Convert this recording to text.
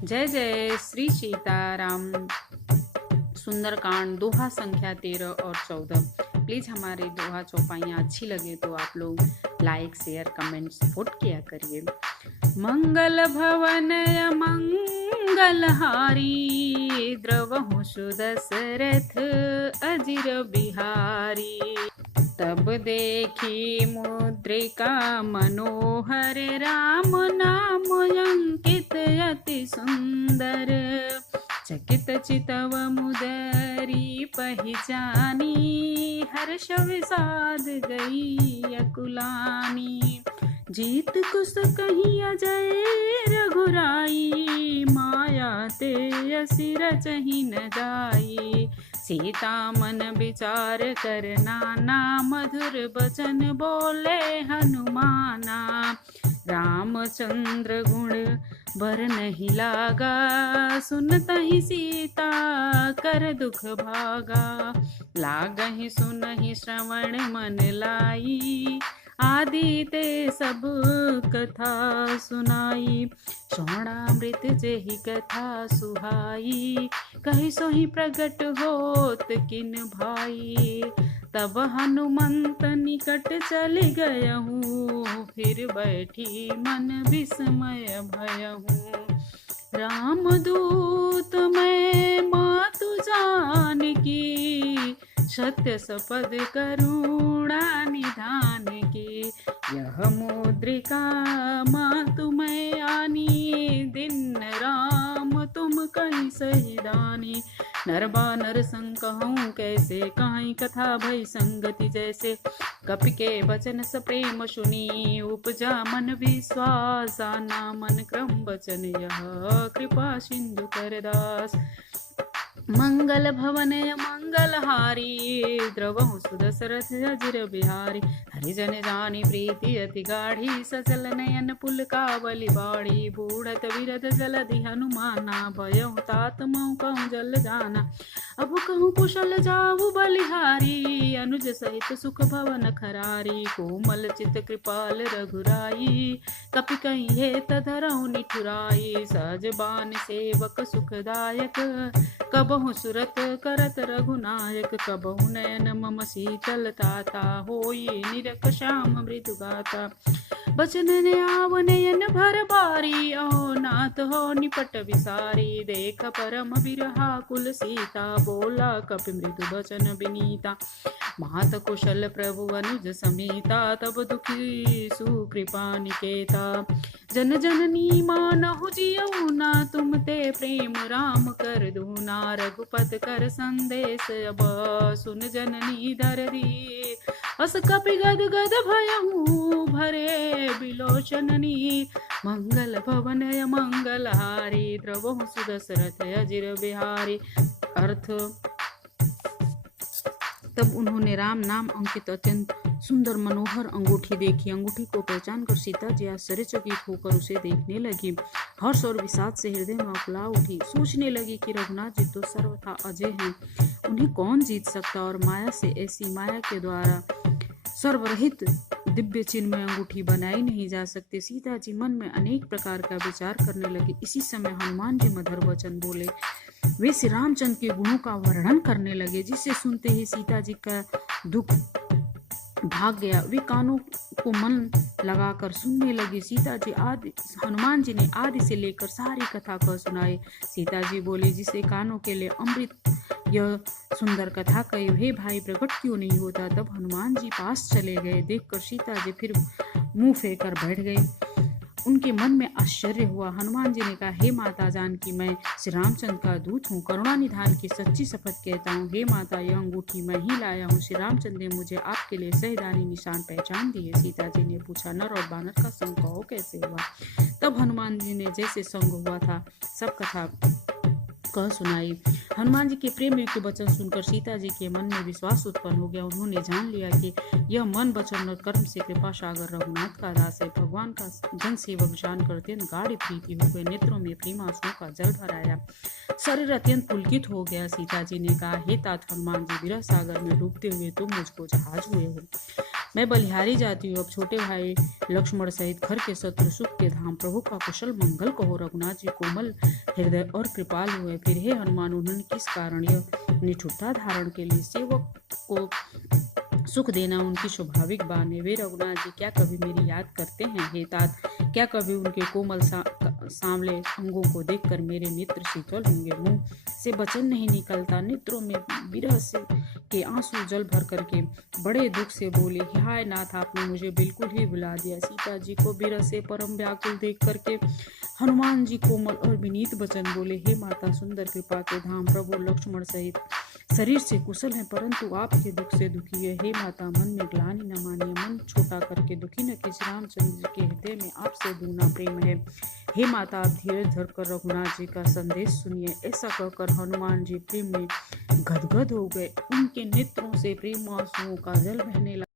जय जय श्री सीताराम। सुंदरकांड दोहा संख्या 13 और 14। प्लीज़ हमारे दोहा चौपाइयाँ अच्छी लगे तो आप लोग लाइक शेयर कमेंट सपोर्ट किया करिए। मंगल भवन मंगलहारी, द्रवहु सुदशरथ अजिर बिहारी। तब देखी मुद्रिका मनोहर, राम नाम अंकित अति सुंदर। चकित चितव मुदरी पहचानी, हर्ष विषाद गई अकुलानी। जीत कुस कहीं अजय रघुराई, माया ते असी रचहि न जाई। सीता मन विचार कर नाना, मधुर बचन बोले हनुमाना। रामचंद्र गुण बर नहीं लागा, सुनतहि सीता कर दुख भागा। लागहि सुनहि श्रवण मन लाई, आदि ते सब कथा सुनाई। श्रवणामृत जेहि कथा सुहाई, कहि सोहि प्रगट होत किन भाई। तब हनुमंत निकट चल गयहूँ, फिर बैठी मन विस्मय भयहूँ। रामदूत मैं मातु जानकी, सत्य सपद करुणा निधान की। यह मुद्रिका मातु मैं आनी, दिन राम तुम कहीं सही दानी। नर बानर संग कहूँ कैसे, कहीं कथा भई संगति जैसे। कपि के वचन सप्रेम सुनी, उपजा मन विश्वास। आना मन क्रम वचन यह, कृपा सिंधु कर दास। मंगल भवन मंगलहारी, द्रवहु सुदशरथ अजिर बिहारी। हरिजन जानी प्रीति अति गाढ़ी, सचल नयन पुलकावली बाड़ी। बूढ़त बिरध जलधि हनुमाना, भयहु तात महु कहूँ जल जाना। अब कहूँ कुशल जाऊ बलिहारी, अनुज सहित सुख भवन खरारी। कोमल चित कृपाल रघुराई, कपि कहीं हेत धरहु निठुराई। सहज बान सेवक सुखदायक, कबहु सुरत करत रघुनायक। कबहु नयन मम शीतल ताता, होई निरख श्याम मृदु गाता। बचन ने आव नयन भर बारी, अहो नाथ हो निपट विसारी। देख परम बिरहा कुल सीता, बोला कपि मृदु बचन बिनीता। मात कुशल प्रभु अनुज समीता, तब दुखी सुकृपा निकेता। जन जननी मानहु जियऊ ना, तुम ते प्रेम राम कर दूना। रघुपत कर संदेश अब, सुन जननी दरदी। अस कपि गद गद भयहूँ, भरे बिलोचननी। मंगल भवन मंगलहारी, द्रवहु सुदशरथ अजिर बिहारी। अर्थ: तब उन्होंने राम नाम अंकित अत्यंत सुंदर मनोहर अंगूठी देखी। अंगूठी को पहचान कर सीता जी आश्चर्यचकित होकर उसे देखने लगी। हर्ष और विषाद से हृदय में उकला उठी। सोचने लगी कि रघुनाथ जी तो सर्वथा अजय हैं, उन्हें कौन जीत सकता। और माया से ऐसी माया के द्वारा सर्वरहित दिव्य चिन्मय अंगूठी बनाई नहीं जा सकती। सीता जी मन में अनेक प्रकार का विचार करने लगी। इसी समय हनुमान जी मधुर वचन बोले। वे श्री रामचंद्र के गुणों का वर्णन करने लगे, जिसे सुनते ही सीता जी का दुख भाग गया। वे कानों को मन लगाकर सुनने लगी। हनुमान जी ने आदि से लेकर सारी कथा को सुनाई। सीता जी बोली, जिसे कानों के लिए अमृत यह सुंदर कथा कही, हे भाई प्रकट क्यों नहीं होता। तब हनुमान जी पास चले गए। देखकर सीता जी फिर मुंह फेर कर बैठ गई। उनके मन में आश्चर्य हुआ। हनुमान जी ने कहा, हे माता जानकी, मैं श्री रामचंद्र का दूत हूँ, करुणा निधान की सच्ची शपथ कहता हूँ। हे माता, यह अंगूठी मैं ही लाया हूँ। श्री रामचंद्र ने मुझे आपके लिए सहीदानी निशान पहचान दिए। सीता जी ने पूछा, नर और बानर का संग कहो कैसे हुआ। तब हनुमान जी ने जैसे संग हुआ था सब कथा कह सुनाई। हनुमान जी के प्रेम युक्त वचन सुनकर सीता जी के मन में विश्वास उत्पन्न हो गया। उन्होंने जान लिया कि यह मन वचन और कर्म से कृपा सागर रघुनाथ का दास है। भगवान का जन सेवक जानकर अत्यंत गाढ़ प्रीति हो गई। नेत्रों में प्रेम आंसुओं का जल भर आया, शरीर अत्यंत पुलकित हो गया। सीता जी ने कहा, हे तात हनुमान जी, विरह सागर में डूबते हुए तुम मुझको जहाज हुए हो। मैं बलिहारी जाती हूँ, अब छोटे भाई लक्ष्मण सहित घर के शत्रु सुख के धाम प्रभु का कुशल मंगल कहो। रघुनाथ जी कोमल हृदय और कृपालु हुए। फिर हे हनुमान, उन्होंने किस कारण यह निठुरता धारण के लिए सेवक को सुख देना उनकी स्वाभाविक बात है। वे रघुनाथ जी क्या कभी मेरी याद करते हैं? हे तात, क्या कभी उनके कोमल सांवले अंगों को देखकर मेरे नेत्र शीतल होंगे? मुंह से वचन नहीं निकलता, नेत्रों में विरह से के आंसू जल भर करके बड़े दुख से बोले, हाय नाथ, आपने मुझे बिल्कुल ही भुला दिया। सीता जी को विरह से परम व्याकुल देख करके हनुमान जी कोमल और विनीत वचन बोले, हे माता सुंदर कृपा के धाम, प्रभु लक्ष्मण सहित शरीर से कुशल है, परंतु आपके दुख से दुखी है। हे माता, मन में ग्लानि न मानिए, मन छोटा करके दुखी न कीजिए। रामचंद्र के हृदय में आपसे दूना प्रेम है। हे माता, आप धीरज धरकर रघुनाथ जी का संदेश सुनिए। ऐसा कहकर हनुमान जी प्रेम में गदगद हो गए। उनके नेत्रों से प्रेम आंसुओं का जल बहने लगा।